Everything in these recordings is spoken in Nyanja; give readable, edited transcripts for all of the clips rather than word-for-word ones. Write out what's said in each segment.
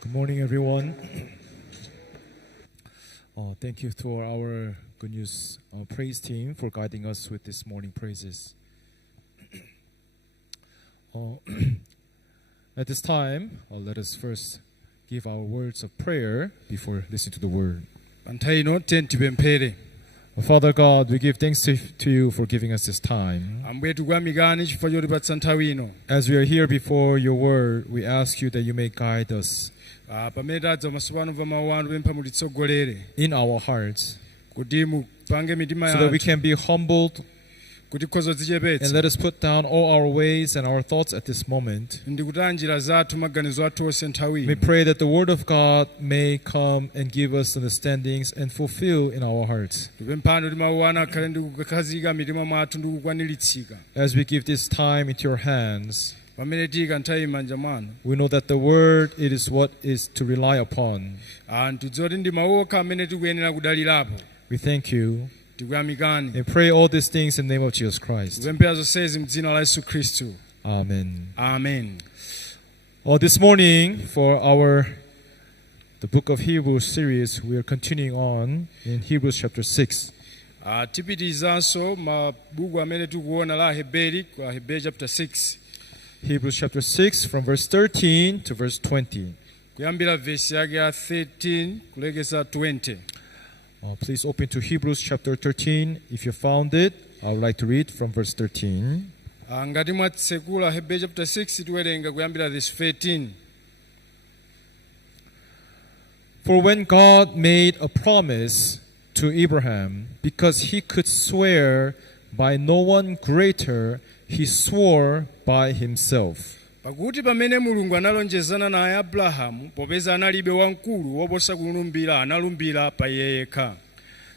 Good morning, everyone. Thank you to our Good News praise team for guiding us with this morning praises. At this time, let us first give our words of prayer before listening to the word. Father God, we give thanks to you for giving us this time. As we are here before your word, we ask you that you may guide us in our hearts so that we can be humbled and let us put down all our ways and our thoughts at this moment. We pray that the word of God may come and give us understandings and fulfill in our hearts. As we give this time into your hands, we know that the word, it is what is to rely upon. We thank you and pray all these things in the name of Jesus Christ. Amen. Amen. This morning, for the book of Hebrews series, we are continuing on in Hebrews chapter 6. Hebrews chapter 6 from verse 13 to verse 20. Please open to Hebrews chapter 13. If you found it, I would like to read from verse 13. For when God made a promise to Abraham, because he could swear by no one greater, he swore by himself. Pakuti pamene Mulungu analonjezana naye Abrahamu, popeza analibe wamkulu woposa kulumbira, analumbira pa iye yekha,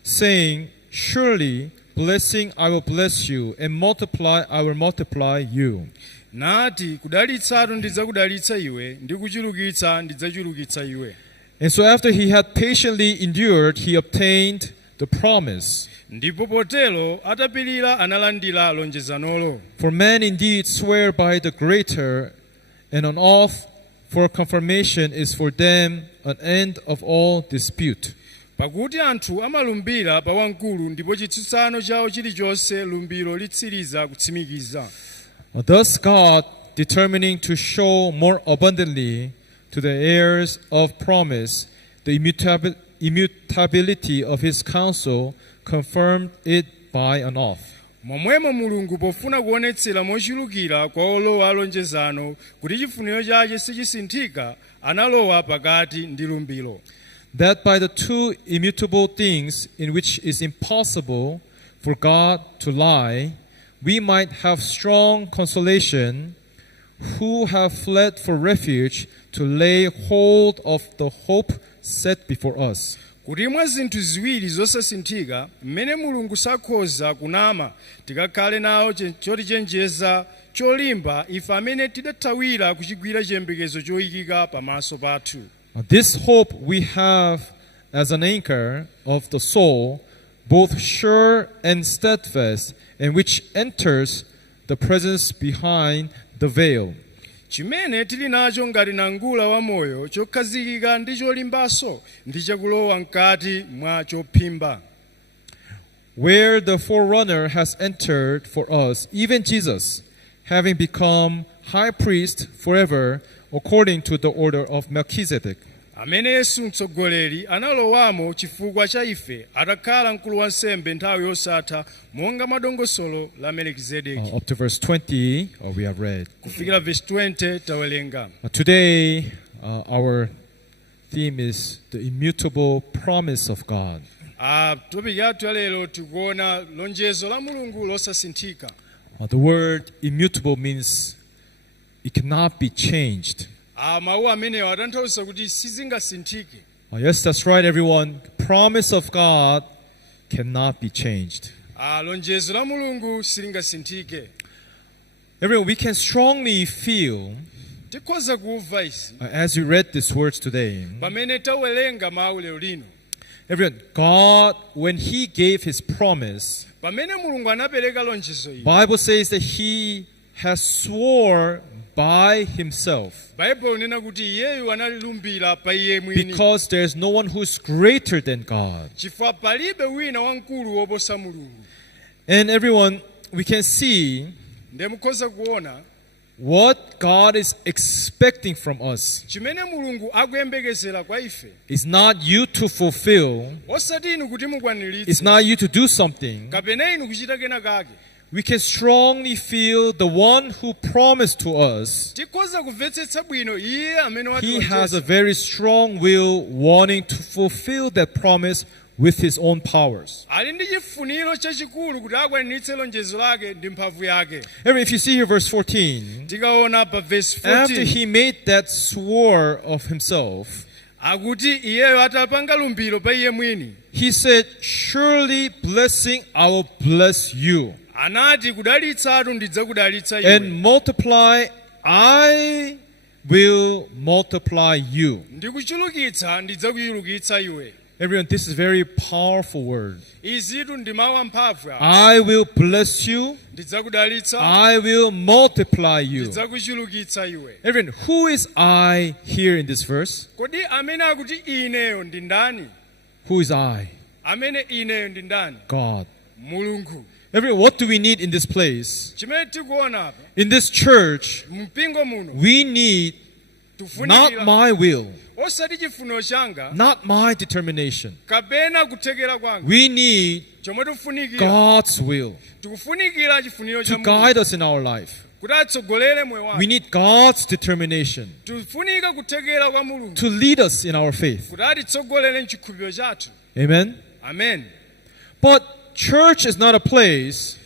saying, surely blessing I will bless you, and multiply I will multiply you. Nati kudalitsatu ndidzakudalitsa iwe, ndi kuchulukitsa ndidzachulukitsa iwe. And so after he had patiently endured, he obtained the promise. Ndipo potelo atapilira analandira lonjezanolo. For men indeed swear by the greater, and an oath for confirmation is for them an end of all dispute. Pakuti anthu amalumbira pa wamkulu, ndipo chitsutsano chawo chilichonse lumbiro litsiriza kutsimikiza. Thus God, determining to show more abundantly to the heirs of promise the immutability of his counsel, confirmed it by an oath. Momwemo Mulungu pofuna kuonetsera mochulukira kwa olowa alonjezano kuti chifuniro chake sichisinthika, analowa pakati ndi lumbiro. That by the two immutable things in which it is impossible for God to lie, we might have strong consolation, who have fled for refuge to lay hold of the hope set before us. Kuti mwa zinthu ziwiri zosasinthika, mmene Mulungu sakhoza kunama, tikakhale nawo chotichenjeza cholimba ife amene tidathawira kuchigwira chiyembekezo choyikika pamaso pathu. This hope we have as an anchor of the soul, both sure and steadfast, and which enters the presence behind the veil. Chimene tili nacho ngati nangula wa moyo, chokhazikika ndi cholimbaso, ndi chakulowa mkati mwa chophimba. Where the forerunner has entered for us, even Jesus, having become high priest forever, according to the order of Melchizedek. Amene Yesu mtsogoleri analowamo chifukwa cha ife, atakhala mkulu wa nsembe nthawi yosatha, monga madongosolo la Melchizedeki. Up to verse 20, we have read. Kufikira verse 20 tawelenga. Today, our theme is the immutable promise of God. Topic yathu ya lero tikuona lonjezo la Mulungu losasinthika. The word immutable means it cannot be changed. Mawu amene watanthauza kuti sizingasinthike. Yes, that's right, everyone. Promise of God cannot be changed. Lonjezo la Mulungu silingasinthike. Everyone, we can strongly feel tikhoza kuva isi as we read these words today. Pamene tawelenga mawu lero lino. Everyone, God, when He gave His promise, pamene Mulungu anapereka lonjezo ili, Bible says that He has swore by himself, baibulo nena kuti iyeyo analumbira pa iye mwini because there is no one who is greater than God. chifukwa palibe wina wamkulu woposa mulungu. And everyone, we can see Ndemukhoza kuona what God is expecting from us chimene mulungu akuyembekezera kwa ife is not you to fulfill, osati inu kuti it's mukwaniritse not you to do something. kapena inu kuchita kena kake. We can strongly feel the one who promised to us. Tikhoza kumvetsetsa bwino iye amene He has a watilonjeza very strong will wanting to fulfill that promise with his own powers. ali ndi chifuniro chachikulu kuti akwaniritse lonjezo lake ndi mphamvu yake. If you see here verse 14, Tikaona pa verse after 14 he made that swore of himself, akuti iyeyo atapanga lumbiro pa iye mwini he said, surely blessing I will bless you, anati kudalitsatu ndidzakudalitsa and iwe multiply I will multiply you. ndi kuchulukitsa ndidzakuchulukitsa iwe. Everyone, this is a very powerful word. Izitu ndi mawu amphamvu awa. I will bless you, Ndidzakudalitsa I will multiply you. ndidzakuchulukitsa iwe. Everyone, who is I here in this verse? Kodi amene akuti ineyo ndi ndani? Who is I? Amene ineyo ndi ndani? God. Mulungu. Everyone, what do we need in this place? Chimene tikuona apa In this church, mpingo muno we need not tufunikira my will, osati chifuniro changa not my determination. kapena kuthekera kwanga. We need Chomwe tikufunikira God's will tikufunikira chifuniro cha to Mulungu guide us in our life. kuti atsogolere moyo We wake. need God's determination Tifunika kuthekera kwa Mulungu to lead us in our faith. kuti atitsogolere mchikhulupiriro chathu. Amen? Amen. But church is not a place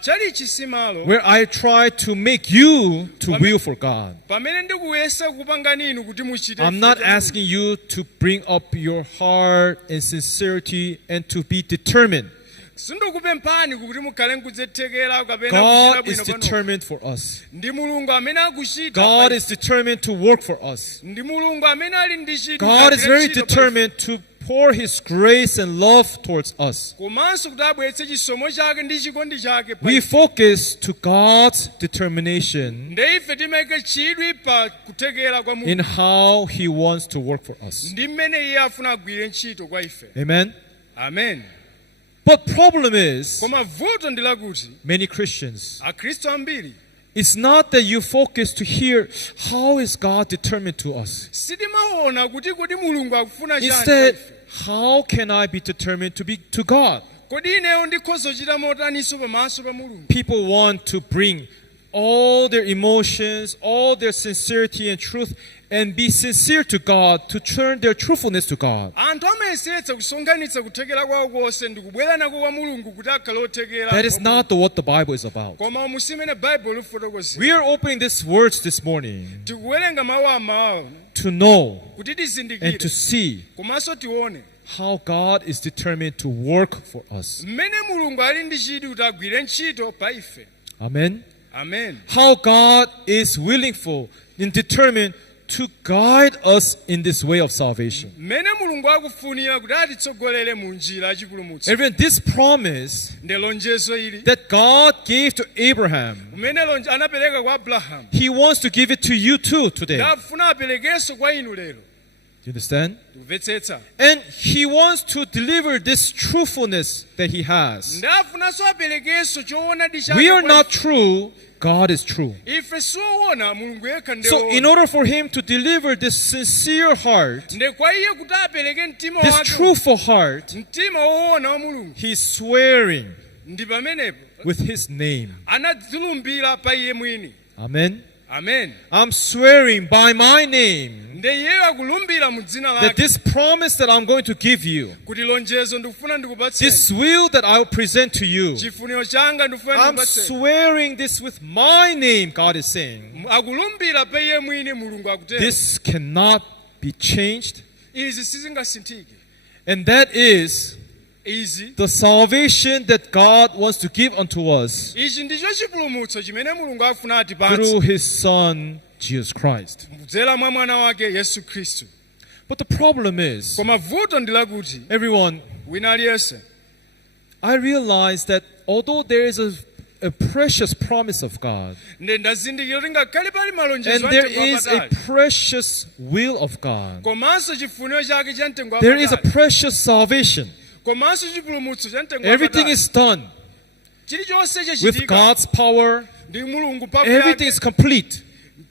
Chali chisimalo where I try to make you to will for God. pamene ndikuyesa kupangani inu kuti muchite. I'm not asking you to bring up your heart and sincerity and to be determined. Sindikupemphani kuti mukhale nkudzethekera kapena God kuchita is bwino pano. determined for us. Ndi Mulungu amene akuchita. God pa is determined to work for us. Ndi Mulungu amene ali ndi ntchito. God is very ntchito pa ife. determined to pour his grace and love towards us. Komanso kuti abweretse chisomo chake ndi chikondi chake pa We ife. focus to God's determination Ndi ife timayike chidwi pa kuthekera kwa in Mulungu. how he wants to work for us. Ndi mmene iye afuna agwire ntchito kwa ife. Amen? Amen. But problem is, Koma vuto ndi lakuti many Christians, akhristu ambiri it's not that you focus to hear how is God determined to us. sitimaona kuti kodi Mulungu akufuna chani pa Instead, ife. how can I be determined to be to God? Kodi ineyo ndikhoza kuchita motaniso pamaso pa Mulungu. People want to bring all their emotions, all their sincerity and truth, and be sincere to God, to turn their truthfulness to God. Anthu amayesetsa kusonkhanitsa kuthekera kwawo konse ndi kubwera nako kwa Mulungu kuti akhale othekera. That is not what the Bible is about. Koma musimene Bible lifotokozera. We are opening these words this morning Tikuwerenga mawu amawa to know kuti and to tizindikire see komanso tione how God is determined to work for us. mmene Mulungu ali ndi chidwi kuti agwire ntchito pa ife. Amen. Amen. How God is willingful and determined to guide us in this way of salvation. Mmene Mulungu akufunira kuti atitsogolere mu njira yachipulumutso. Even this promise Ndi lonjezo ili that God gave to Abraham, umene anapereka kwa Abrahamu. He wants to give it to you too today. Ndafuna aperekenso kwa inu lero. You understand? Kumvetsetsa. And He wants to deliver this truthfulness that He has. Ndafunanso aperekenso choonadi chake. We are kwa not ife. true, God is true. Ife siwoona Mulungu yekha ndi So, in woona. order for Him to deliver this sincere heart, Ndi kwa iye kuti apereke mtima this wake. truthful heart, Mtima woona wa Mulungu. He's swearing Ndi pamenepo with His name. anadzilumbira pa iye mwini. Amen. Amen. I'm swearing by my name Ndi iyeyo akulumbira mu dzina that lake. this promise that I'm going to give you, Kuti lonjezo ndikufuna ndikupatseni. this will that I will present to you, Chifuniro changa ndikufuna I'm ndikupatseni. swearing this with my name, God is saying. Akulumbira pa iye mwini Mulungu akutero. This cannot be changed. Izi sizingasinthike. And that is Izi the salvation that God wants to give unto us ichi ndicho chipulumutso chimene Mulungu akufuna through atipatse His Son, Jesus Christ. kudzera mwa mwana wake Yesu Khristu. But the problem is, Koma vuto ndi lakuti everyone, wina aliyense I realize that although there is a precious promise of God. nde ndazindikira kuti ngakhale pali And malonjezo there amtengo is a wapatali precious will of God. komanso chifuniro chake cha mtengo There is a wapatali precious salvation. komanso chipulumutso cha mtengo Everything wapatali is done chilichonse with chachitika God's power. ndi mulungu mphamvu Everything yake is complete.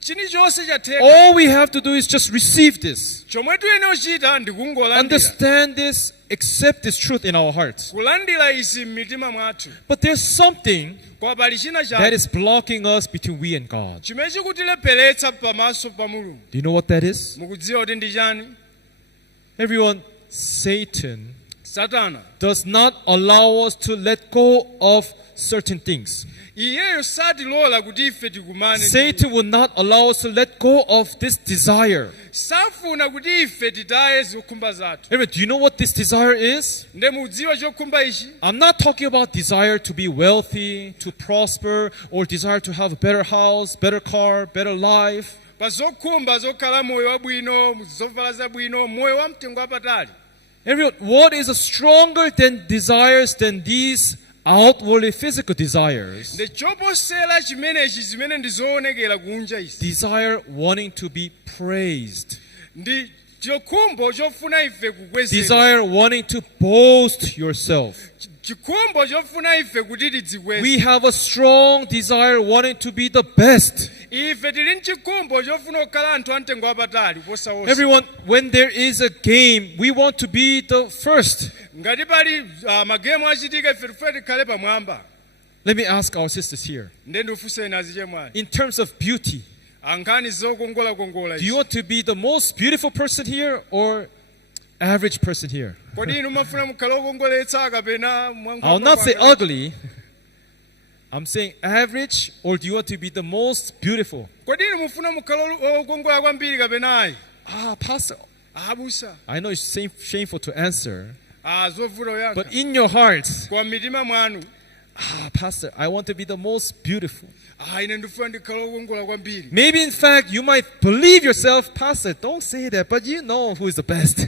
chilichonse chatheka All we have to do is just receive this, chomwe tiyenera kuchita ndi kungolandira understand this, accept this truth in our hearts. kulandira izi m'mitima mwathu But there's something koma pali china that chake is blocking us between we and God. chimene chikutilepheretsa pamaso pa mulungu Do you know what that is? mukudziwa kuti ndi chani Everyone, Satan satana does not allow us to let go of certain things. iyeyo satilola kuti ife tikumane ndi Satan will not allow us to let go of this desire. safuna kuti ife titaye zokhumba zathu Everyone, do you know what this desire is? nde mudziwa chokhumba ichi I'm not talking about desire to be wealthy, to prosper, or desire to have a better house, better car, better life. pa zokhumba zokhala moyo wabwino zovala zabwino moyo wa mtengo wapatali Everyone, what is stronger than desires than these outwardly physical desires? nde choposera chimenechi zimene ndi zoonekera kunja izi Desire wanting to be praised. ndi chikhumbo chofuna ife kukwezedwa Desire wanting to boast yourself. chikhumbo chofuna ife kuti tidzikweze We have a strong desire wanting to be the best. ife tili mchikhumbo chofuna kukhala anthu amtengo wapatali kuposa onse Everyone, when there is a game, we want to be the first. ngati pali magemu achitika ife tifuna tikhale pamwamba Let me ask our sisters here. nde ndifunseni azichemwali In terms of beauty, ankhani zokongola do you want to be the most beautiful person here or average person here? kodi inu mafuna mukhale okongoletsa kapena I will not say ugly. I'm saying average, or do you want to be the most beautiful? kodi inu mufuna mukhale okongola kwambiri kapena ayi Pastor, abusa I know it's shameful to answer, zovuta uyankha but in your heart, kwa mitima mwanu Pastor, I want to be the most beautiful. ine ndifuna ndikhale okongola kwambiri Maybe in fact you might believe yourself, Pastor, don't say that, but you know who is the best.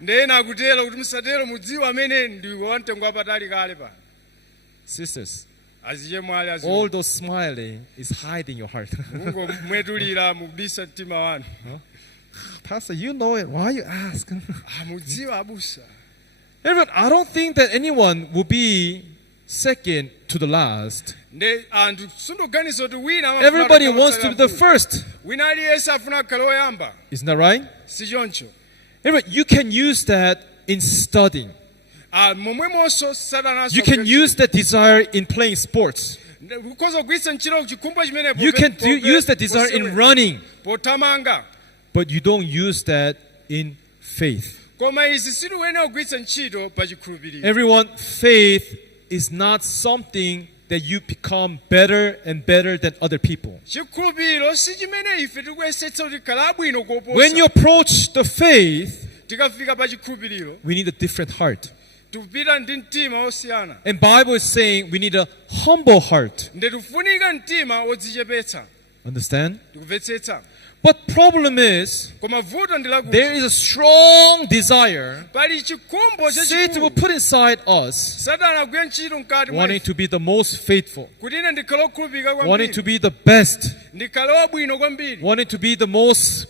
ndena akutero kuti musatero mudziwa amene ndi wamtengo wapatali kale pano Sisters, azichemwali all those smiling is hiding your heart. mwetulira mubisa mtima wanu Pastor, you know it. Why you ask? mudziwa abusa Everyone, I don't think that anyone will be second to the last. nde anthu sundoganiza kuti wina amafuna Everybody kukhala wants to be the otsala first. wina aliyense afuna kukhale oyamba Isn't that right? si choncho Everyone, you can use that in studying. momwemonso satana You can use that desire in playing sports. ukhoza kugwiritsa ntchito chikhumbo chimenepo You can use that desire in running, potamanga but you don't use that in faith. koma izi sitiyenera kugwiritsa ntchito pa chikhulupiriro Everyone, faith is not something that you become better and better than other people. chikhulupiriro si chimene ife tikuyesetsa kuti khala abwino When you koposa approach the faith, tikafika pa chikhulupiriro we need a different heart. tikupita ndi mtima osiyana And Bible is saying we need a humble heart. nde tikufunika mtima wodzichepetsa Understand? tikumvetsetsa But problem is, koma vuto ndi lakuti there is a strong desire pali chikhumbo Satan will chachikulu put inside us, satana agwira ntchito mkati mwa wanting ife to be the most faithful, kuti ine ndikhale okhulupirika wanting to kwambiri be the best, ndikhale wabwino kwambiri wanting to be the most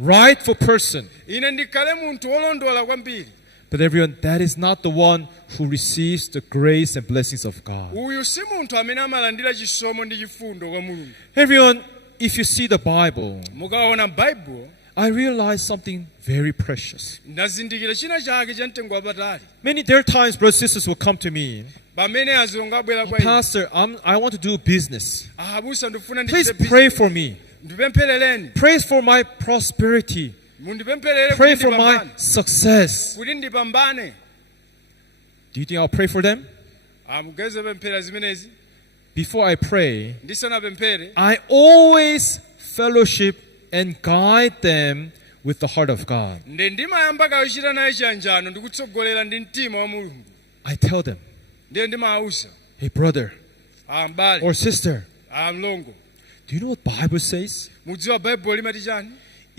rightful person. ine ndikhale munthu wolondola kwambiri But everyone, that is not the one who receives the grace and blessings of God. uyu si munthu amene amalandira chisomo ndi chifundo kwa mulungu Everyone, if you see the Bible, mukaona baibulo I realize something very precious. ndazindikira china chake cha mtengo wapatali There are times brothers and sisters will come to me, pamene azonga abwera kwa ine Pastor, I want to do business. abusa ndifuna Please ndichite pray for me. ndipempherereni Pray for my prosperity. mundipempherere Pray kuti for my ndipambane success. kuti ndipambane Do you think I'll pray for them? mugeze pemphera zimenezi Before I pray, ndisanapemphere I always fellowship and guide them with the heart of God. nde ndimayamba kuchita naye chiyanjano ndikutsogolera ndi mtima wa mulungu I tell them, ndiye ndimawauza hey brother mbale or sister, mlongo do you know what Bible says? mudziwa baibulo limati chani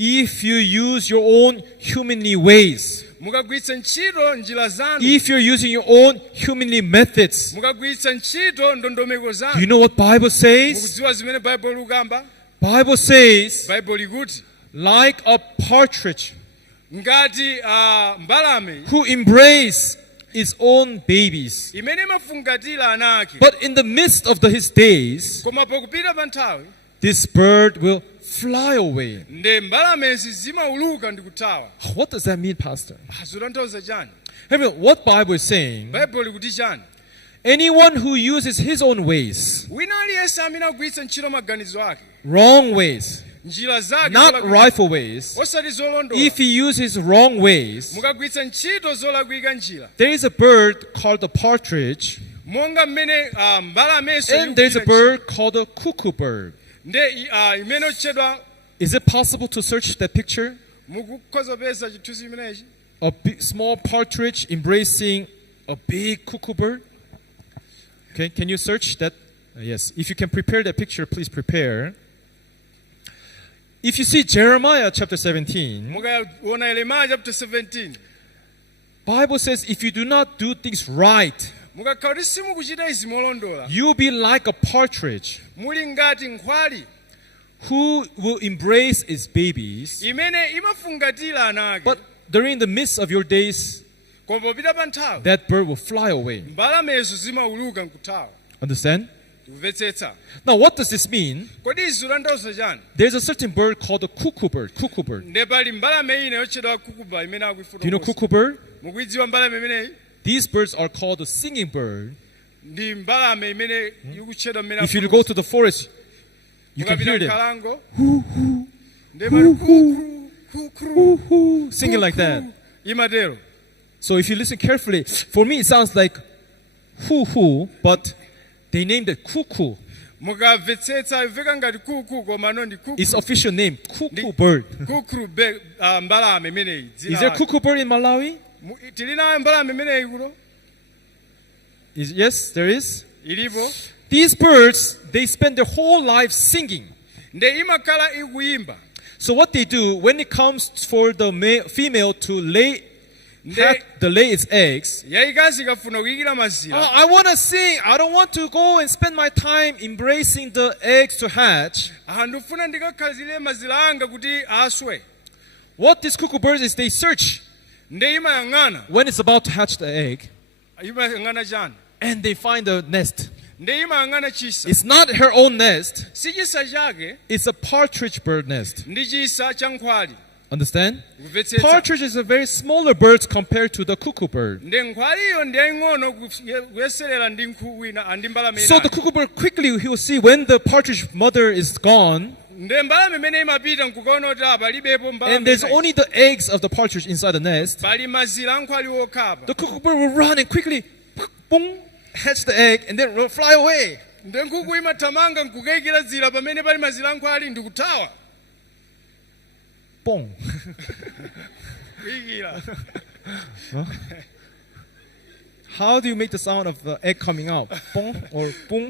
if you use your own humanly ways, mukagwiritsa ntchito njira zanu, if you're using your own humanly methods, mukagwiritsa ntchito ndondomeko you zanu, know what Bible says? mukudziwa zimene Bible likukamba? Bible says, Bible likuti like a partridge ngati mbalame who embrace its own babies, imene imafungatira ana ake, but in the midst of his days, koma pokupita pa nthawi this bird will fly away. nde mbalamezi zimauluka ndi kuthawa. What does that mean, Pastor? Zotanthauza chani? What Bible is saying, Bible likuti chani? anyone who uses his own ways, Wina aliyense amene akugwiritsa ntchito maganizo ake, wrong ways, njira zake not zolakwika, rightful ways, osati zolondola, if he uses wrong ways, mukagwiritsa ntchito zolakwika njira, there is a bird called the partridge, monga mmene mbalameso and there's a bird called the cuckoo bird. nde imene otchedwa, Is it possible to search that picture? mukukhoza peza chithunzi chimenechi, A small partridge embracing a big cuckoo bird? Okay, can you search that? Yes. If you can prepare that picture, please prepare. If you see Jeremiah chapter 17, mukaona Yeremiya chapter 17, Bible says if you do not do things right, mukakhala kuti simukuchita izi molondola, you'll be like a partridge muli ngati nkhwali who will embrace its babies, imene imafungatira ana ake, but during the midst of your days, koma popita pa nthawi that bird will fly away. mbalamezo zimauluka nkuthawa. Understand? Kumvetsetsa. Now, what does this mean? Kodi izi zotanthauza chani? There's a certain bird called the cuckoo bird. Cuckoo bird. Nde pali mbalame ina yotchedwa kukuba imene Do you know akuifotokoza. cuckoo bird? Mukuidziwa mbalame imeneyi? These birds are called the singing bird. Ndi mbalame imene ikutchedwa mmene If you go to the forest, you can hear them mkalango. Nde pali kukru, kukru, singing like that. imatero. So if you listen carefully, for me it sounds like hoo, but they named it cuckoo. Mukamvetsetsa imveka ngati kuku koma no ndi kukru. Its official name, cuckoo bird. Kukru mbalame imeneyi. Is there cuckoo bird in Malawi? Tili nayo mbalame imeneyi kuno? Yes, there is. Ilipo. These birds, they spend their whole life singing. Nde imakhala ikuyimba. So what they do, when it comes for the female to lay its eggs, Yayikazi ikafuna kuyikira mazira. I want to sing. I don't want to go and spend my time embracing the eggs to hatch. Ndifuna ndikakhazire mazira anga kuti aswe. What these cuckoo birds is, they search Nde imayang'ana. when it's about to hatch the egg, Imayang'ana chani? and they find the nest. Nde imayang'ana chisa. It's not her own nest. Si chisa chake, It's a partridge bird nest. ndi chisa cha nkhwali. Understand? Kumvetsetsa. Partridge is a very smaller bird compared to the cuckoo bird. Nde nkhwaliyo ndi yaying'ono kuyeserera ndi mbalame So the inayo. cuckoo bird quickly, he will see when the partridge mother is gone, Nde mbalame imene imapita nkukaona kuti palibepo mbalame and there's inayi. only the eggs of the partridge inside the nest. Pali mazira a nkhwali wokhapa. The cuckoo bird will run and quickly, boom, hatch the egg, and then will fly away. Nde nkhuku imathamanga nkukayikira dzira pamene pali mazira a nkhwali ndi kuthawa. Boom. Kuyikira. How do you make the sound of the egg coming out? Boom or boom?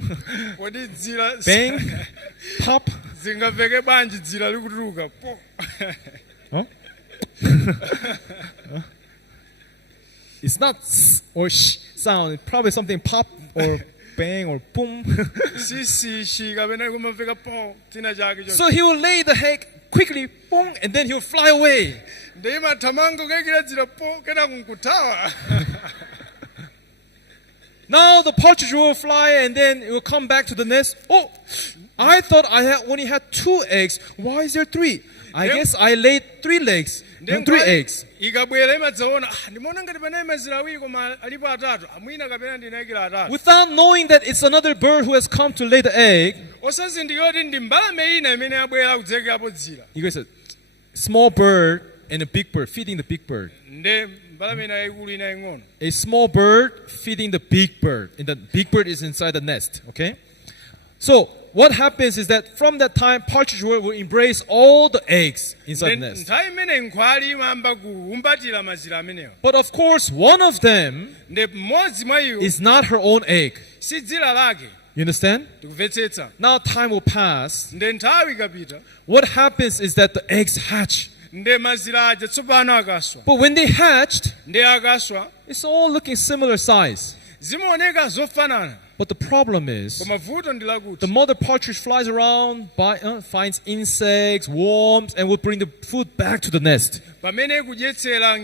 Kodi dzira Bang, pop. zingaveke bwanji dzira likutuluka. Po. Huh? It's not s or sh sound. It's probably something pop or bang or boom. Sisi kapena kumaveka po tina chake cho. So he will lay the egg quickly, boom, and then he will fly away. Nde imathamanga kuyikira dzira po kena nkuthawa. Now the partridge will fly and then it will come back to the nest. Oh, I thought I only had 2 eggs. Why is there 3? I guess I laid 3 legs and 3 eggs. Ikabwera imadzaona ndimaona ngati panali mazira awiri koma alipo atatu. Amwina kapena ndinayikira atatu. Without knowing that it's another bird who has come to lay the egg, Osazindikira kuti ndi mbalame ina imene yabwera kudzekerapo dzira. you guys said, small bird and a big bird feeding the big bird. Nde mbalame ina yayikulu ina yaying'ono. A small bird feeding the big bird, and the big bird is inside the nest. Okay, so what happens is that from that time, partridge will embrace all the eggs inside the nest. Nthawi imene nkhwali imayamba kuwumbatira mazira amenewa. But of course, one of them Nde mmodzi mwa iwo is not her own egg. si dzira lake. You understand? Tikumvetsetsa. Now time will pass. Nde nthawi ikapita. What happens is that the eggs hatch. Nde mazira aja tsopano akaswa. But when they hatched, Nde akaswa. it's all looking similar size. Zimaoneka zofanana. But the problem is, Koma vuto ndi lakuti. the mother partridge flies around, finds insects, worms, and will bring the food back to the nest. Pamene kudyetsera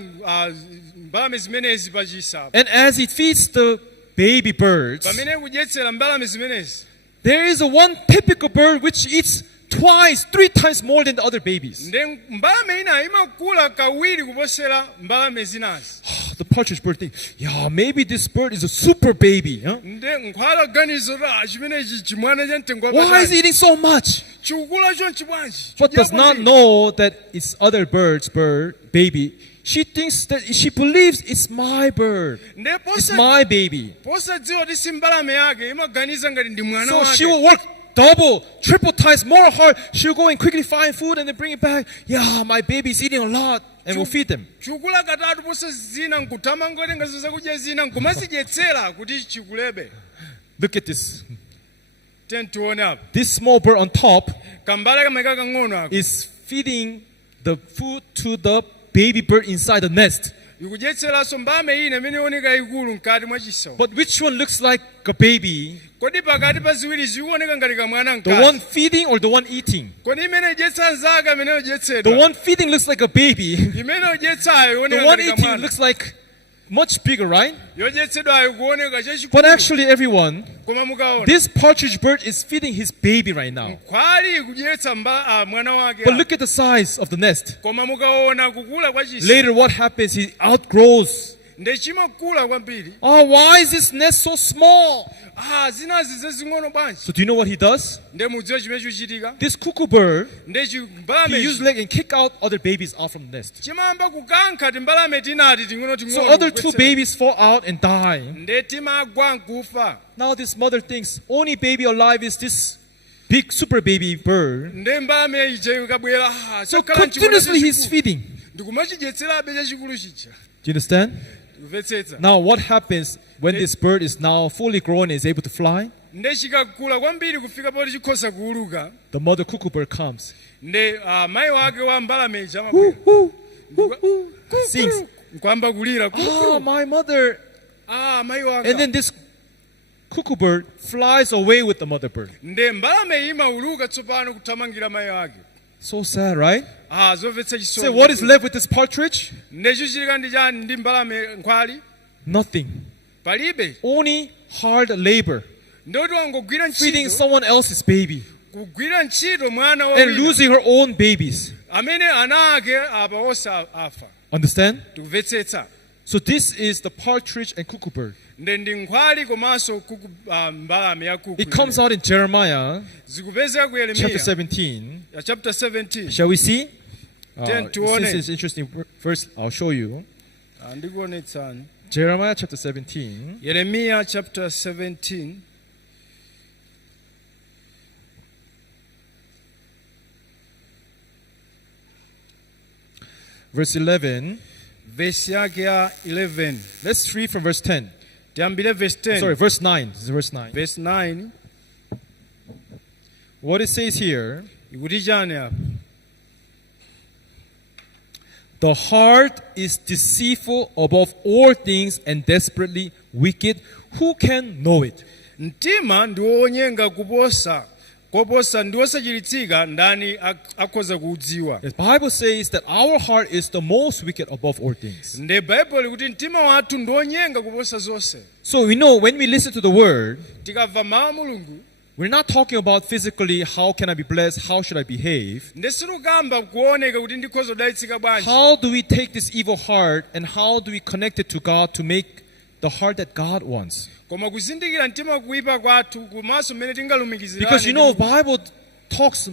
mbalame zimenezi pachisapa. And as it feeds the baby birds, Pamene kudyetsera mbalame zimenezi. there is a one typical bird which eats twice, 3 times more than the other babies. Nde mbalame ina imakula kawiri kuposera mbalame zinazi. The partridge bird thinks, yeah, maybe this bird is a super baby. Huh? Nde nkhwala ganizo ra chimenechi chimwana cha mtengo Why is it eating so much? chikula chonchi bwanji. But does not know that it's other bird's baby. She believes it's my bird. Nde It's my baby. posadziwa kuti si mbalame yake imaganiza ngati ndi mwana So wake. she will work double, triple times more hard. She'll go and quickly find food and then bring it back. Yeah, my baby's eating a lot, and we'll feed them. chikula katatu posa zina nkutama ngotenga zakudya zina nkumazidyetsera kuti chikulebe. Look at this. Tione apo. This small bird on top Kambala kameka kang'ono ako. is feeding the food to the baby bird inside the nest. Ikudyetseranso mbalame ina imene ioneka ikulu mkati mwa chisawa. But which one looks like a baby? Kodi pakati pa ziwiri zikuoneka ngati kamwana The one mkati. feeding or the one eating? Kodi imene idyetsa nzaka imene The idyetsedwa. one feeding looks like a baby. Imene idyetsayo The ioneka one ngati eating kamwana. looks like much bigger, right? Yodyetsedwayo kuoneka But chachikulu. actually, everyone, Koma mukaona. this partridge bird is feeding his baby right now. Nkhwali kudyetsa mwana wake. But look at the size of the nest. Koma mukaona kukula kwa chisawa. Later, what happens? He outgrows. Nde chimakula kwambiri. Oh, why is this nest so small? Zinazi zazing'ono bwanji. So do you know what he does? Nde mudziwa chimene chikuchitika. This cuckoo bird, Nde he chimbalame uses leg and kick out other babies out from the nest. chimamba kukankha timbalame tinati ting'ono So ting'ono. other 2 babies fall out and die. Nde timagwa nkufa. Now this mother thinks only baby alive is this big super baby bird. Nde mbalame ije ikabwera. So continuously he's feeding. Ndikumachidyetserabe chachikulu chicha. Do you understand? Kumvetsetsa. Now what happens when this bird is now fully grown and is able to fly? Nde chikakula kwambiri kufika poti chikhoza kuuluka. The mother cuckoo bird comes. Nde mayi wake wa mbalame ija Woo, amabwera. woo, woo, woo, sings. Nkwamba kulira. Oh, my mother. Mayi wanga. And then this cuckoo bird flies away with the mother bird. Nde mbalame imauluka tsopano kuthamangira mayi wake. So sad, right? Zomvetsa chisoni. So what is left with this partridge? Nde chichitika ndi chani ndi mbalame nkhwali? Nothing. Palibe. Only hard labor. Ndoti wangogwira Feeding ntchito. someone else's baby. Kugwira ntchito mwana wa And wina. losing her own babies. Amene ana ake apa osa afa. Understand? Tikumvetsetsa. So this is the partridge and cuckoo bird. Nde ndi nkhwali komanso mbalame ya kuku. It comes out in Jeremiah Zikupezeka ku chapter Yeremiya. 17. Chapter 17. Shall we see? Then tuone. Since it's interesting verse, I'll show you. Ndikuonetsani. Jeremiah chapter 17. Yeremiya chapter 17. Verse 11. Verse yake ya 11. Let's read from verse 10. Tiyambire verse 10. Sorry, verse 9. This is verse 9. Verse 9. What it says here, Ikuti chani apa? the heart is deceitful above all things and desperately wicked. Who can know it? Mtima ndi wonyenga koposa ndi wosachiritsika ndani akhoza kuudziwa. The Bible says that our heart is the most wicked above all things. Nde Bible kuti mtima wathu ndi wonyenga kuposa zonse. So we know when we listen to the word, Tikamva mawu a Mulungu, we're not talking about physically how can I be blessed, how should I behave. nde sitikukamba kuoneka kuti ndikhoza kudalitsika bwanji. How do we take this evil heart and how do we connect it to God to make the heart that God wants? Koma kuzindikira mtima kuipa kwathu komanso mmene tingalumikizirane. Because you know, Bible talks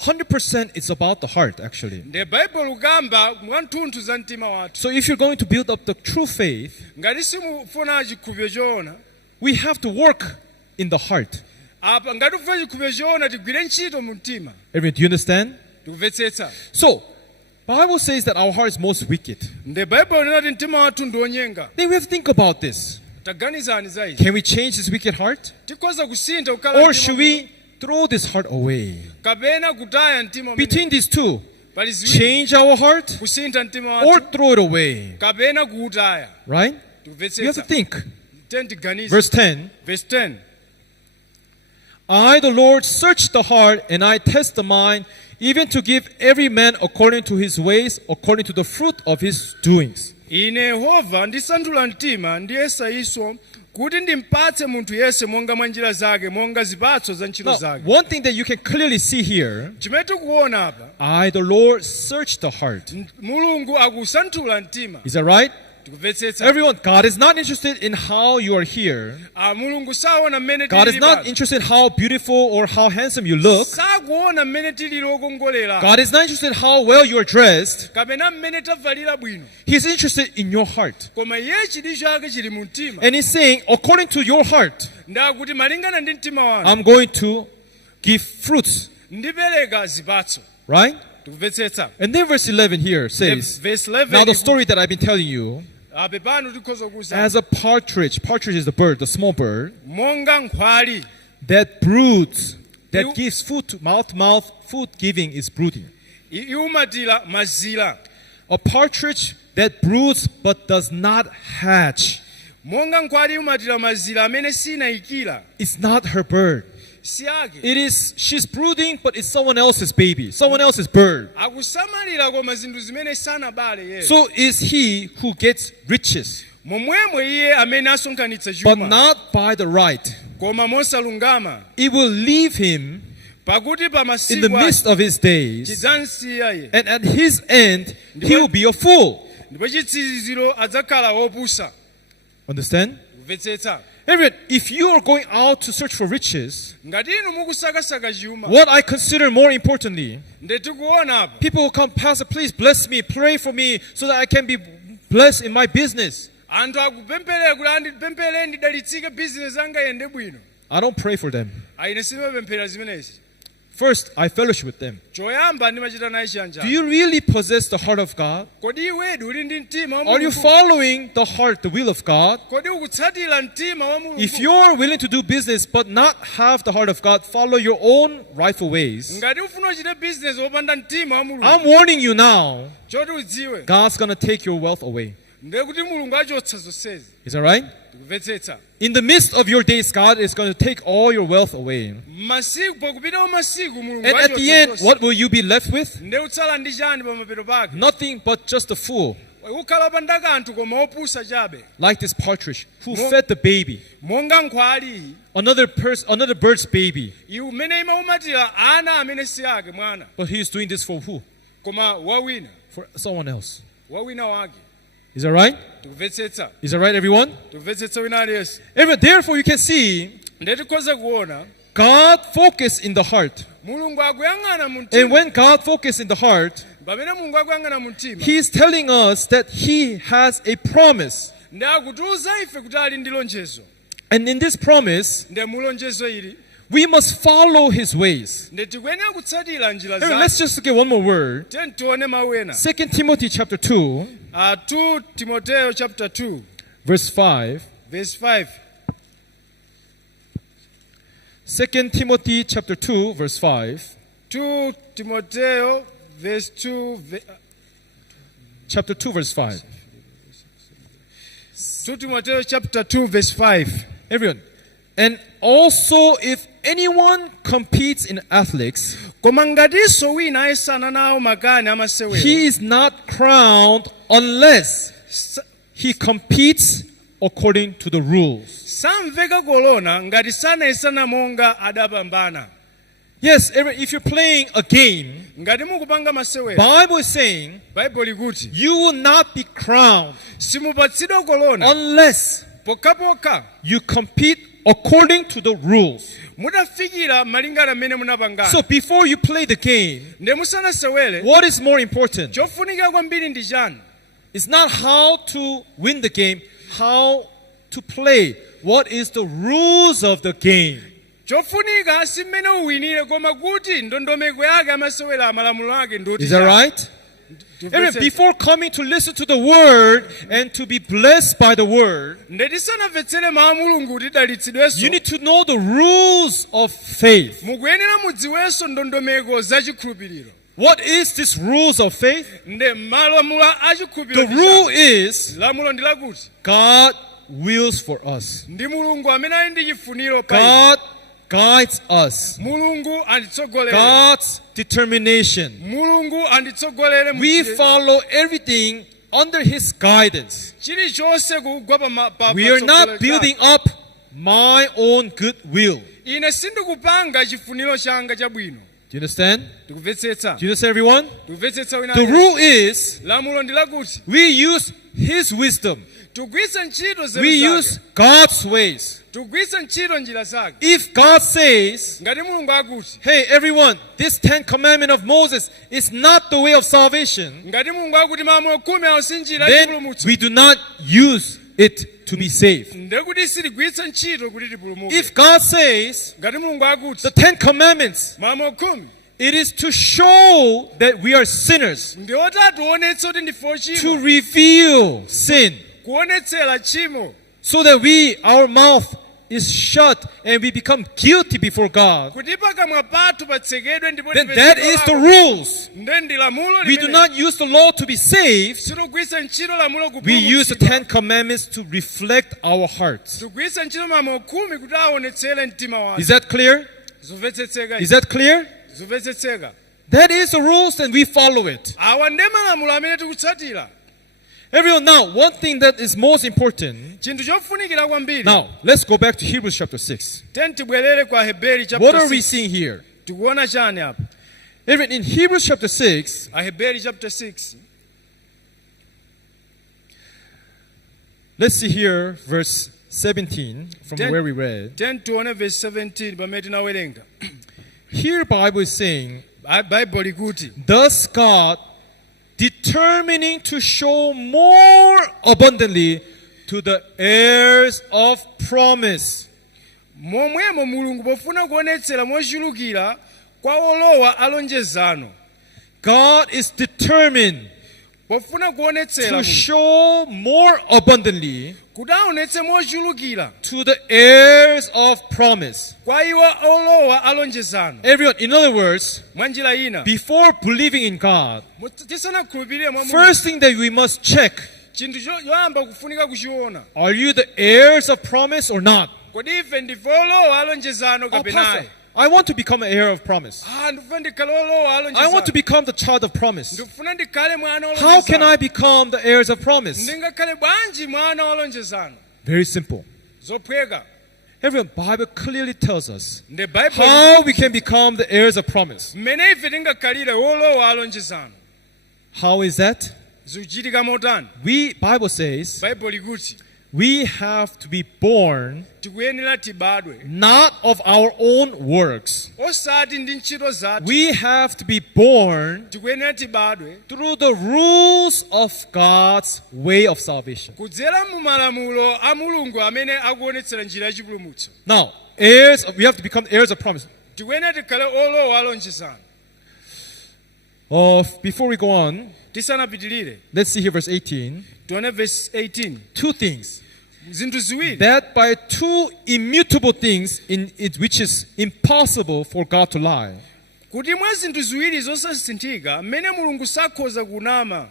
100% it's about the heart actually. Nde Bible ukamba mwanthunthu za mtima wathu. So if you're going to build up the true faith, Ngati simufuna chikhulupiriro choona, we have to work in the heart. apa ngati ufuna chikhulupiriro choona tigwire ntchito mu mtima. Everyone, do you understand? Tikumvetsetsa. So, Bible says that our heart is most wicked. Nde Bible linati mtima wathu ndi wonyenga. Then we have to think about this. taganizani za izi Can we change this wicked heart? tikhoza kusintha kukhala Or mtima should umene- we throw this heart away? kapena kutaya mtima umene. Between these two, pali ziwiri change our heart kusintha mtima or wathu throw it away. kapena kuutaya Right? You have to tikumvetsetsa think. tiganize Verse 10. verse 10 I, the Lord, search the heart, and I test the mind, even to give every man according to his ways, according to the fruit of his doings. ine yehova ndisanthula mtima ndiyesa iso kuti ndimpatse munthu yense monga mwa njira zake monga zipatso za ntchito Now, zake. one thing that you can clearly see here, chimene tikuona apa I, the Lord, search the heart. mulungu akusanthula mtima Is that right? tikumvetsetsa. Everyone, God is not interested in how you are here. mulungu saona mmene God is tilili not pano. interested in how beautiful or how handsome you look. sakuona mmene tilili okongolera God is not interested in how well you are dressed. kapena mmene tavalira bwino He's interested in your heart. koma iye chidi chake chili mu mtima And he's saying, according to your heart, ndakuti malingana ndi mtima wanu I'm going to give fruits. ndipereka zipatso. Right? tikumvetsetsa. And then verse 11 here says, verse 11 now the story that I've been telling you, ape pano tikhoza kuwuza as a partridge is the bird, the small bird, monga nkhwali that broods, that You- gives food to mouth, food giving is brooding. iumatira mazira A partridge that broods but does not hatch. monga nkhwali iumatira mazira amene sinayikira It's not her bird. si yake She's brooding, but it's someone else's baby, someone else's bird. akusamalira koma zinthu zimene sanabale yeye. So is he who gets riches, momwemwe iye amene asonkhanitsa but chuma not by the right. koma mosalungama It will leave him pakuti pa in the masiku midst of his days, chidzamsiya iye and at his end, he will be a fool. ndipo chitsiziro adzakhala wopusa. Understand? kumvetsetsa. Everyone, if you are going out to search for riches, ngati inu mukusakasaka chuma what I consider more importantly, ndetikuona apa people will come, Pastor, please bless me, pray for me so that I can be blessed in my business. anthu akupempherera kuti andipempherere ndidalitsike bizinesi anga yende bwino. I don't pray for them. aine simapemphera zimenezi. First, I fellowship with them. choyamba ndimachita naye Do chiyanjano. you really possess the heart of God? kodi iwedi uli ndi mtima wa Are you mulungu? following the heart, the will of God? kodi ukutsatira mtima wa mulungu? If you're willing to do business but not have the heart of God, follow your own rightful ways. ngati ufuna uchite bizinesi wopanda mtima wa mulungu I'm warning you now, choti udziwe God's going to take your wealth away. ndekuti mulungu achotsa zonsezi. Is that right? tikumvetsetsa. In the midst of your days, God is going to take all your wealth away. masiku pokupitawo masiku mulungu And at the end, what will you be left with? nde utsala ndi chani pa mapeto pake? Nothing but just a fool, ukhala opanda kanthu koma opusa chabe like this partridge who Mo- fed the baby, monga nkhwali another bird's baby. iwu mmene imaumatira ana amene si ake mwana But he's doing this for who? koma wawina For someone else. wawina wake. Is that right? tikumvetsetsa. Is that right, everyone? tikumvetsetsa wina aliyense. Therefore, you can see nde tikhoza kuona God focused in the heart. mulungu akuyang'ana mu And mtima. when God focused in the heart, pamene mulungu akuyang'ana mu mtima He is telling us that He has a promise. ndi akutiuza ife kuti ali ndi lonjezo. And in this promise, nde mulonjezo ili we must follow His ways. nde tikuyenera kutsatira njira Let's zake. just look at one more word. tiyeni tione mawu ena. 2 Timothy chapter 2, 2 Timoteyo chapter 2 verse 5. verse 5. 2 Timothy chapter 2, verse 5. 2 Timoteyo verse 2 Chapter 2, verse 5. 2 Timoteyo chapter 2 verse 5. Everyone. And also, if anyone competes in athletics, koma ngatinso wina ayesana nawo makani amasewera he is not crowned unless he competes according to the rules. samveka kolona ngati sanayesana monga adapambana. Yes, if you're playing a game, ngati mukupanga masewera Bible is saying baibulo ikuti you will not be crowned simupatsidwa kolona unless pokhapokha you compete according to the rules. mutafikira malingana mmene munapangana. So before you play the game, nde musanasewere what is more important? chofunika kwambiri ndi chani? It's not how to win the game, how to play. What is the rules of the game? chofunika si mmene uwinire koma kuti ndondomeko yake amasewera amalamulo ake ndoti Is that chani. right? Everyone, before coming to listen to the word and to be blessed by the word, ndetisanamvetsere mawu a mulungu kuti tidalitsidwenso you need to know the rules of faith. mukuyenera mudziwenso ndondomeko za chikhulupiriro. What is this rules of faith? nde malamulo a The chikhulupiriro rule is lamulo ndi lakuti God wills for us. ndi mulungu amene ali ndi chifuniro pa God guides us. mulungu anditsogolere God's determination. mulungu anditsogolere We follow everything under His guidance. chilichonse kugwa pa We are not building up my own good will. ine sindikupanga chifuniro changa chabwino. Do you understand? tikumvetsetsa Do you understand, everyone? tikumvetsetsa wina The aliyense. rule is lamulo ndi lakuti we use His wisdom. tigwiritse ntchito We nzeru use zake God's ways. tigwiritse ntchito njira zake. If God says, ngati mulungu akuti hey, everyone, this 10 commandment of Moses is not the way of salvation, ngati mulungu akuti malamulo khumi awo si njira then yachipulumutso we do not use it to be saved. ndekuti sitigwiritse ntchito kuti tipulumuke. If God says ngati mulungu akuti the 10 commandments, malamulo khumi it is to show that we are sinners, ndi oti atiwonetse kuti ndife to ochimwa, reveal sin, kuonetsera tchimo, so that our mouth is shut and we become guilty before God. kuti pakamwa pathu patsekedwe ndipo Then that is the rules. nde ndi lamulo We do limene. not use the law to be saved. sitigwiritsa ntchito lamulo We use the kupulumutsidwa. 10 commandments to reflect our hearts. tigwiritsa ntchito malamulo khumi kuti aonetsere mtima wake. Is that clear? zomvetsetseka Is that clear? zomvetsetseka That is the rules and we follow it. awa ndi malamulo amene tikutsatira. Everyone, now, one thing that is most important. chinthu chofunikira kwambiri. Now, let's go back to Hebrews chapter 6. teni tibwerere kwa Aheberi What are chapter we 6. seeing here? tikuona chani apa? Everyone, in Hebrews chapter 6, Aheberi chapter 6. let's see here verse 17 from Then- where we read. teni tione verse 17 pamene tinawerenga. Here Bible is saying, Bible ikuti thus God, determining to show more abundantly to the heirs of promise. momwemo mulungu pofuna kuonetsera mochulukira kwa olowa alonjezano. God is determined pofuna kuonetsera to show more abundantly kuti aonetse mochulukira to the heirs of promise. kwa iwo olowa alonjezano. Everyone, in other words, mwa njira ina before believing in God, tisanakhulupirire mwa Mulungu, first thing that we must check, chinthu choyamba kufunika kuchiona are you the heirs of promise or not? kodi ife ndife olowa alonjezano Oh, kapenayi. Pastor, I want to become an heir of promise. ndikufuna ndikhale olowa I want to alonjezano. become the child of promise. ndikufuna ndikhale mwana How can olonjezano. I become the heirs of promise? ndingakhale bwanji mwana olonjezano. Very simple. zophweka. Everyone, Bible clearly tells us nde Bible how we can become the heirs of promise. mmene ife tingakhalire olowa alonjezano. How is that? zikuchitika motani? Bible says Bible ikuti we have to be born tikuyenera tibadwe not of our own works. osati ndi ntchito zathu. We have to be born tikuyenera tibadwe through the rules of God's way of salvation. kudzera mu malamulo a mulungu amene akuonetsera njira yachipulumutso. Now, we have to become heirs of promise. tikuyenera tikhale olowa alonjezano. Before we go on, tisanapitirire let's see here verse 18. tione verse 18. Two things. zinthu ziwiri That by two immutable things in it which is impossible for God to lie. kuti mwa zinthu ziwiri zosasinthika mmene mulungu sakhoza kunama.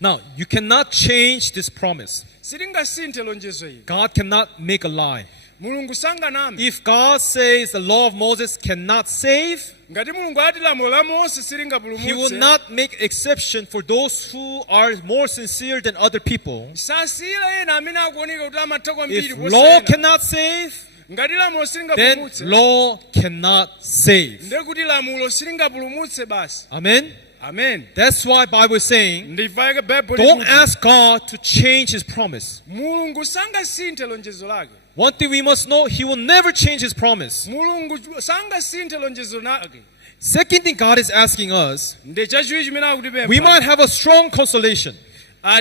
Now, you cannot change this promise. sitingasinthe lonjezo ili. God cannot make a lie. mulungu sanganame. If God says the law of Moses cannot save, ngati mulungu ati lamulo la Mose He will silingapulumutse, not make exception for those who are more sincere than other people. sasiyira ena amene akuoneka kuti amatha kwambiri If kuposa law ena. cannot save, ngati lamulo then silingapulumutse, law cannot save. ndiye kuti lamulo silingapulumutse basi. Amen. Amen. That's why Bible is saying, ndiyifake Bible don't ikuti, ask God to change His promise. mulungu sangasinthe lonjezo lake. One thing we must know, He will never change His promise. mulungu sangasinthe lonjezo lake. Second thing God is asking us, ndi chachiwiri chimene akutipempha. we might have a strong consolation.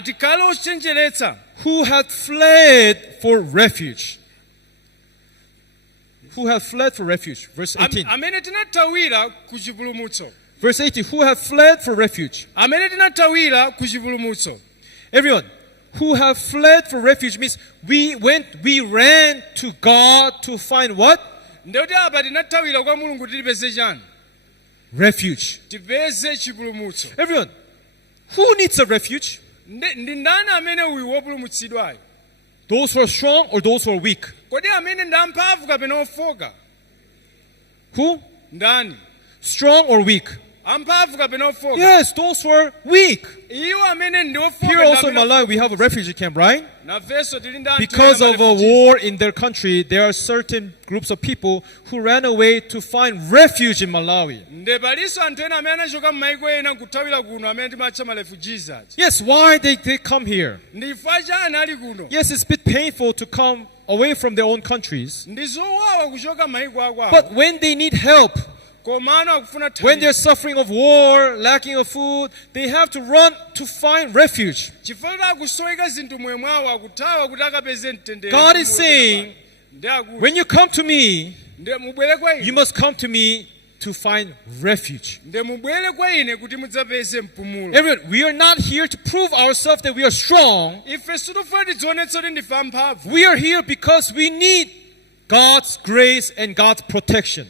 tikhale ochenjeretsa Who had fled for refuge. Who have fled for refuge. Verse 18. amene tinathawira ku chipulumutso. Verse 18, who have fled for refuge. amene tinathawira ku chipulumutso. Everyone, who have fled for refuge means we ran to God to find what? Ndekuti apa tinathawira kwa mulungu tipeze chani? Refuge. Tipeze chipulumutso. Everyone, who needs a refuge? Ndi ndani amene uyu wopulumutsidwayo? Those who are strong or those who are weak? Kodi amene ndi amphamvu kapena ofoka? Who? Ndani? Strong or weak? Amphamvu kapena ofoka? Yes, those who are weak. Iwo amene ndi ofoka. Here also in Malawi we have a refugee camp, right? Nafenso tili ndi anthu Because ena of a refugees. war in their country, there are certain groups of people who ran away to find refuge in Malawi. Nde palinso anthu ena amene anachoka m'mayiko ena kuthawira kuno amene timatcha ma refugees aja. Yes, why they come here? Ndi chifukwa chani ali kuno? Yes, it's a bit painful to come away from their own countries. Ndi zowawa kuchoka m'mayiko akwawo. But when they need help, Komano akufuna when they're thandizo. suffering of war, lacking of food, they have to run to find refuge. Chifukwa akusowa zinthu moyo mwawo akuthawa kuti akapeze mtendere. God is saying, Ndi akuti when you come to me, nde mubwere kwa you ine. must come to me to find refuge. Nde mubwere kwa ine kuti mudzapeze mpumulo. Everyone, we are not here to prove ourselves that we are strong. Ife situfuna tidzionetse kuti ndife amphamvu. We are here because we need God's grace and God's protection.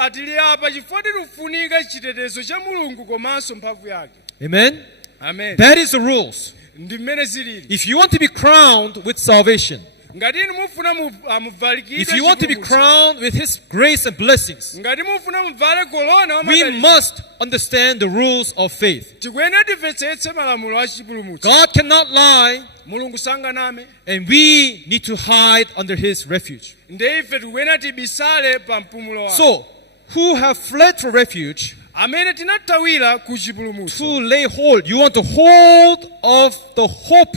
Atili apa chifukwa tikufunika chitetezo cha Mulungu komanso mphamvu yake. Amen? Amen. That is the rules. Ndi mmene zilili. If you want to be crowned with salvation, Ngati inu mufuna muvalikidwe if you want to be chipulumutso. crowned with His grace and blessings, Ngati mufuna muvale kolona wa we madalitso. must understand the rules of faith. Tikuyenera timvetsetse malamulo a chipulumutso. God cannot lie, Mulungu sanganame. and we need to hide under His refuge. Nde ife tikuyenera tibisale pa mpumulo wake. So, who have fled for refuge, Amene tinathawira ku chipulumutso. to lay hold, you want to hold of the hope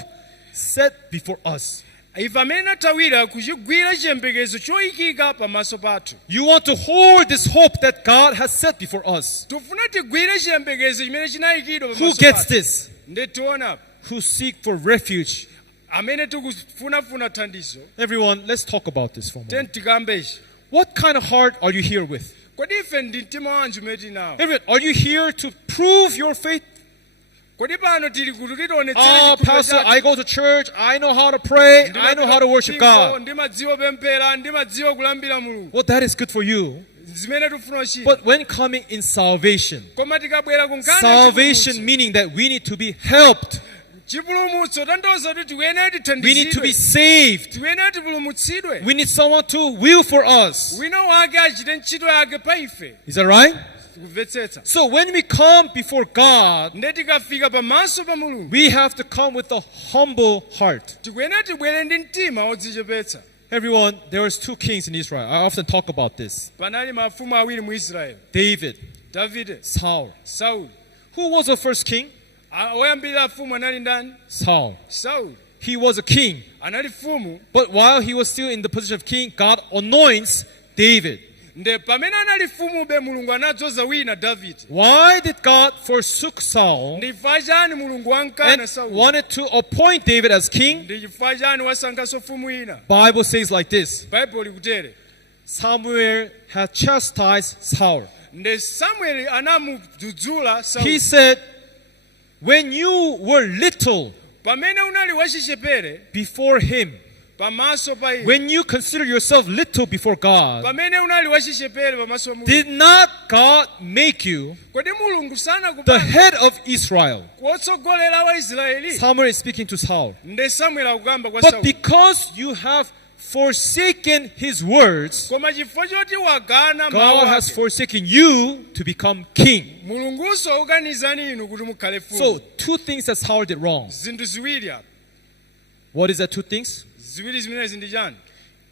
set before us. Ife amene nathawira kuchigwira chiyembekezo choyikika pamaso pathu. You want to hold this hope that God has set before us. Tufuna tigwire chiyembekezo chimene chinayikidwa Who pamaso gets pathu. this? Nde tiona Who seek for refuge. amene tikufunafuna thandizo. Everyone, let's talk about this for a moment. Tikambe ichi. What kind of heart are you here with? Kodi ife ndi mtima wanji umene tinawo. Everyone, are you here to prove your faith? Kodi pano tili kuti Oh, tionetsere Pastor, I go to church. I know how to pray. I know how to worship God. Ndimadziwa pemphera, ndimadziwa kulambira Mulungu. Well, that is good for you. Zimene tifuna kuchita. But when coming in salvation, Koma tikabwera ku nkhani ya salvation chipulumutso. meaning that we need to be helped. Chipulumutso tanthauza kuti tiyenera We need to be tithandizidwe. saved. Tiyenera tipulumutsidwe. We need someone to will for us. Wina wake achite ntchito yake pa ife. Is that right? Kumvetsetsa. So when we come before God, Nde tikafika pamaso pa Mulungu. we have to come with a humble heart. Tikuyenera tibwere ndi mtima wodzichepetsa. Everyone, there was two kings in Israel. I often talk about this. Panali mafumu awiri mu Israeli. David, Davide, Saul. Sauli. Who was the first king? Woyambirira mfumu anali ndani? Saul. Sauli. He was a king. Anali mfumu. But while he was still in the position of king, God anoints David. Nde pamene anali mfumube Mulungu anadzoza wina Davide. Why did God forsook Saul Ndi chifukwa chani Mulungu wankana and Sauli? wanted to appoint David as king? Ndi chifukwa chani wasankhanso mfumu ina? Bible says like this. Baibulo likutere. Samuel had chastised Saul. Nde Samueli anamudzudzula Sauli. He said, when you were little Pamene unali wachichepere before him, pamaso pa iye. when you consider yourself little before God, Pamene unali wachichepere pamaso pa Mulungu. did not God make you Kodi Mulungu sana the kupanga head of Israel? wotsogolera wa Israeli? Samuel is speaking to Saul. Nde Samueli akugamba kwa But Sauli. because you have forsaken his words, Koma chifukwa choti wagana mawu God has ake. forsaken you to become king. Mulunguso ukanizani inu kuti mukhale So, mfumu. two things that Saul did wrong. Zinthu ziwiri apa. What is that two things? Ziwiri zimenezi ndi chani?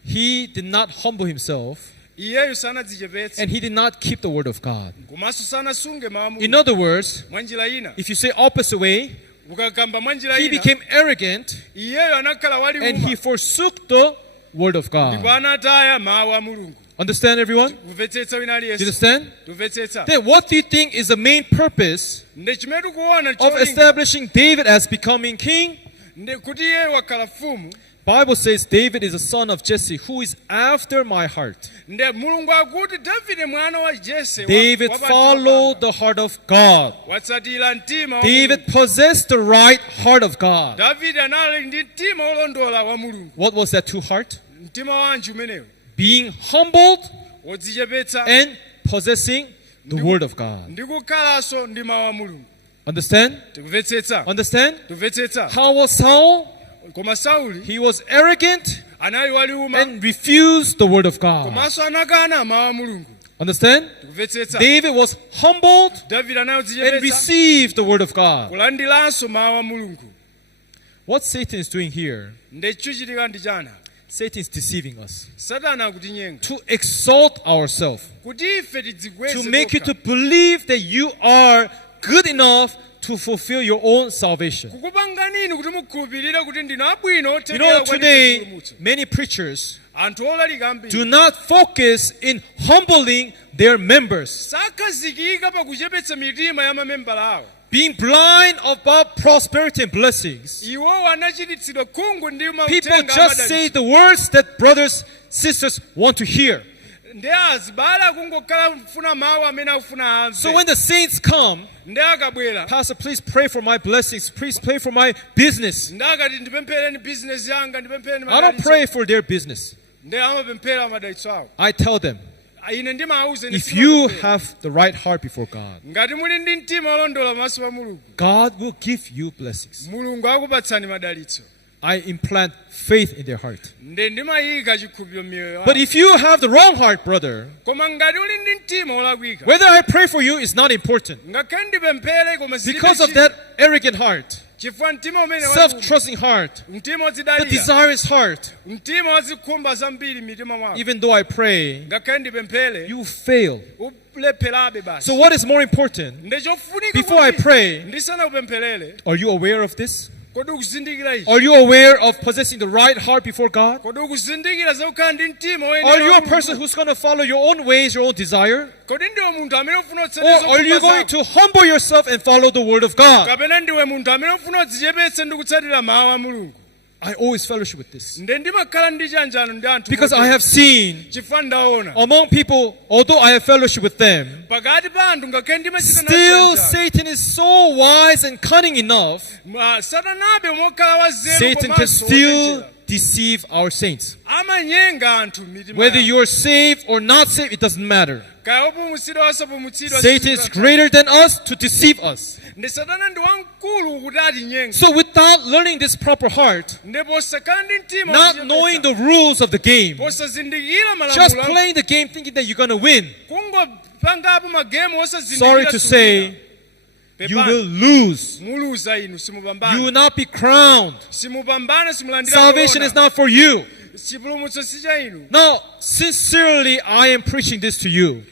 He did not humble himself Iyeyo sanadzichepetse. and he did not keep the word of God. Komanso sanasunge mawu a In Mulungu. other words, Mwa njira ina. if you say opposite way, Ukagamba mwa njira he ina. became arrogant Iyeyo anakhala wali and he uma. forsook the word of Ndipo God. anataya mawu a Mulungu. Understand, everyone? Kumvetsetsa wina Do you aliyense. understand? Tumvetsetsa. Then what do you think is the main purpose Nde chimene tikuona of cholinga. establishing David as becoming king? Nde kuti iyeyo wakhala mfumu. Bible says David is a son of Jesse who is after my heart. nde mulungu akuti davide mwana wa jese David followed the heart of God. watsatira mtima wa David Mulungu. possessed the right heart of God. davide anali ndi mtima wolondola wa mulungu. What was that true heart? mtima wanji umenewo Being humbled wodzichepetsa and possessing the word of God. ndi kukhalanso ndi mawu a mulungu. Understand? tikumvetsetsa Understand? tikumvetsetsa. How was Saul? koma sauli He was arrogant anali waliuma and refused the word of God. komanso anakana mawu a mulungu. Understand? tikumvetsetsa. David was humbled davide and anayodzichepetsa received the word of God. kulandiranso mawu a mulungu. What Satan is doing here, ndecho chitika ndi chana. Satan is deceiving us satana akutinyenga to exalt ourselves, kuti ife tidzikweze to make you kokha. to believe that you are good enough to fulfill your own salvation. kukupanganini kuti mukhulupirire kuti ndinu abwino You othekera know, kukwanitsa today chipulumutso. many preachers anthu olalika ambiri do not focus in humbling their members, sakhazikika pakuchepetsa mitima ya mamembala awo. being blind about prosperity and blessings. iwowo anachititsidwa khungu ndi People mauthenga just say amadalitso. the words that brothers, sisters want to hear. ndi azibale akungokhala kufuna mawu amene akufuna So amve. when the saints come, ndi akabwera Pastor, please pray for my blessings. Please pray for my business. ndi akati ndipemphereni bizinesi yanga ndipemphereni I don't pray for their business. ndi amapemphera madalitso awo. I tell them, ine ndimawuze if you have the right heart before God, ngati muli ndi mtima olondola pamaso pa mulungu, God will give you blessings. mulungu akupatsani madalitso. I implant faith in their heart. nde ndimayika chikhulupiriro m'miyoyo But yawo. if you have the wrong heart, brother, koma ngati uli ndi mtima olakwika, whether I pray for you is not important. ngakhale ndipemphere koma zilibe Because of ntchito. that arrogant heart, chifukwa mtima umene waliuma, self-trusting heart, mtima the wadzidalira, desirous heart, mtima wazikhumba zambiri mitima mwako, even though I pray, ngakhale ndipemphere you fail. ulepherabe basi. So what is more important? nde chofunika Before I kuti pray, ndisanakupempherere, are you aware of this? kodi ukuzindikira ichi? Are you aware of possessing the right heart before God? kodi ukuzindikira zakukhala ndi mtima Are you a woyenera person who's going to follow your own ways, your own desire? kodi ndiwe munthu amene ufuna Or kutsatira are you going to humble yourself and follow the word of God? kapena ndiwe munthu amene ufuna udzichepetse ndi kutsatira mawu a mulungu? I always fellowship with this. nde ndimakhala ndi chanjano ndi anthu Because I otere. have seen chifukwa ndaona among people, although I have fellowship with them, pakati pa anthu ngakhale ndimachita still Satan is so wise and cunning enough, satanabe mokhala wanzeru Satan can komanso still wochenjera. deceive our saints. amanyenga anthu mitima Whether yawo. you are saved or not saved, it doesn't matter. kaya opumutsidwa wasapumutsidwa Satan is greater than us to deceive us. ndi satana ndi wamkulu kuti atinyenga. So without learning this proper heart, ndipo posakhala ndi mtima not knowing the rules of the game, posazindikira just malamulo playing the game thinking that you're going to win, kungopangapo magemu sorry to say, you will lose. muluza inu You will simupambana not be crowned. simupambana simulandira Salvation is korona. not for you. chipulumutso si cha inu. Now, sincerely, I am preaching this to you.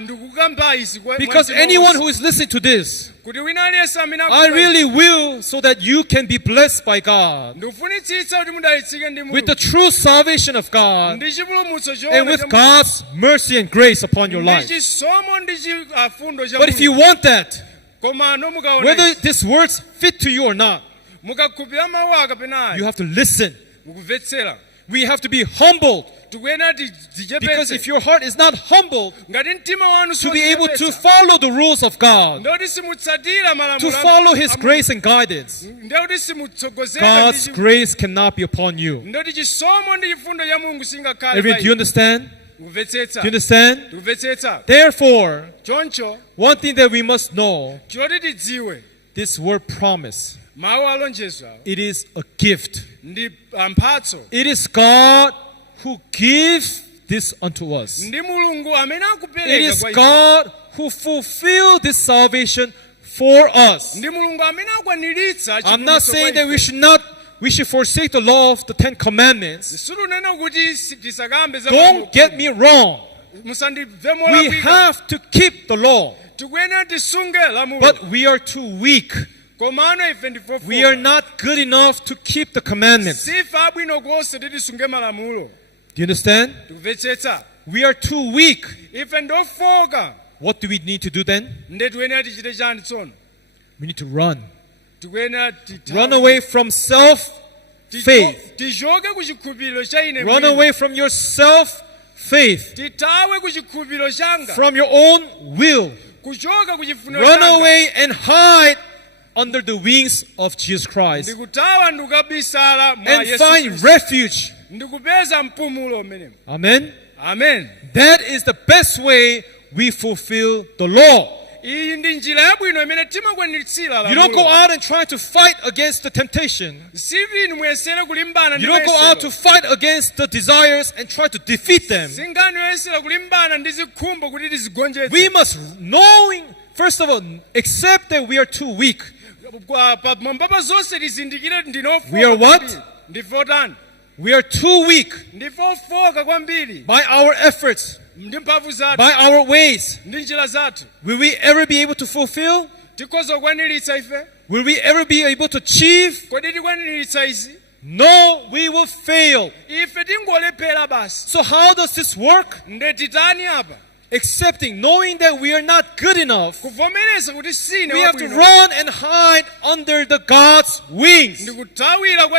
ndikukamba izi Because anyone who is listening to this, kuti wina aliyense amene I really will so that you can be blessed by God ndikufunitsitsa kuti mudalitsike ndi with the mulungu true salvation of God ndi chipulumutso and with God's mercy and grace upon your ndi life. chisomo ndi chifundo cha But if you mulungu. want that, koma ano mukaona whether izi, these words fit to you or not, mukakhulupirira mawu kapena you ayi have to listen. mukumvetsera We have to be humbled. tikuyenera Because if tidzichepetse your heart is not humbled ngati mtima wanu to be able to siwodzichepetsa, follow the rules of God, ndoti simutsatira to malamulo follow His grace and guidance, ndoti simutsogozera God's grace cannot be upon you. ndoti chisomo ndi chifundo cha mulungu singakhale Everyone, do you understand? kumvetsetsa Do you understand? kumvetsetsa Therefore, choncho one thing that we must know, choti tidziwe this word promise, mawu alonjezo awo it is a gift. ndi mphatso. It is God who gives this unto us. ndi mulungu amene It akupereka is kwa ife. God who fulfilled this salvation for us. ndi mulungu amene akwaniritsa I'm not chipulumutso saying kwa that ife. we should forsake the law of the 10 Commandments. situnena kuti tisakambe za Don't get me wrong. musandibve We molakwika. have to keep the law, tikuyenera tisunge lamulo but we are too weak. komano ife ndifofoka. We are not good enough to keep the commandments. sife abwino konse titisunge malamulo. Do you understand? tikumvetsetsa We are too weak. ife ndofoka. What do we need to do then? nde tikuyenera tichite chani tsono? We need to run. tikuyenera Run away from self faith. tichoke ku chikhulupiriro cha ine Run mwini. away from your self-faith, titawe ku chikhulupiriro changa from your own will. kuchoka ku chifuniro Run changa away and hide under the wings of Jesus Christ ndikutawa ndikukabisala mwa and Yesu find Khristu. refuge. ndikupeza mpumulo umenemo. Amen. Amen. That is the best way we fulfill the law. iyi ndi njira yabwino imene timakwaniritsira You don't go lamulo. out and try to fight against the temptation. sivini muyesere kulimbana ndi You don't go out to mayesero. fight against the desires and try to defeat them. singani yoyesera kulimbana ndi zikhumbo kuti tizigonjetse. We must, knowing, first of all, accept that we are too weak. pamwamba pa zonse tizindikire ndinofoka We are what? kwambiri. ndife otani? We are too weak ndife ofoka kwambiri by our efforts, ndi mphamvu zathu by our ways. ndi njira zathu. Will we ever be able to fulfill? tikhoza kukwaniritsa ife? Will we ever be able to achieve? kodi tikwaniritsa izi? No, we will fail. ife tingolephera basi. So how does this work? ndetitani apa? Accepting, knowing that we are not good enough. kuvomereza kuti sine We have to wabwino. run and hide under the God's wings. ndikutawira kwa